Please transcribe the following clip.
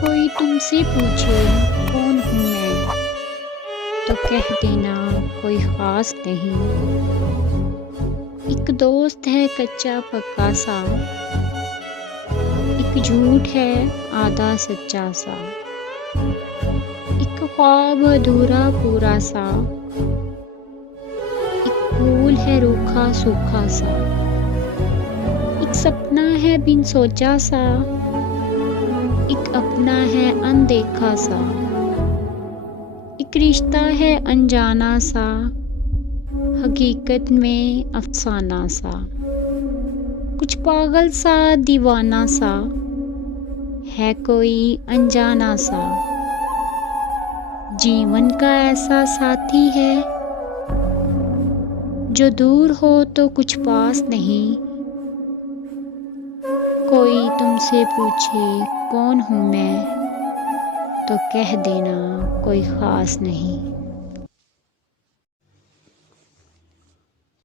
कोई तुमसे पूछे कौन हूँ मैं, तो कह देना कोई ख़ास नहीं। एक दोस्त है कच्चा पक्का सा, एक झूठ है आधा सच्चा सा, एक ख्वाब अधूरा पूरा सा, एक फूल है रूखा सूखा सा, एक सपना है बिन सोचा सा, एक अपना है अनदेखा सा, एक रिश्ता है अनजाना सा, हकीकत में अफसाना सा, कुछ पागल सा दीवाना सा, है कोई अनजाना सा। जीवन का ऐसा साथी है जो दूर हो तो कुछ पास नहीं। कोई तुमसे पूछे कौन हूँ मैं, तो कह देना कोई ख़ास नहीं।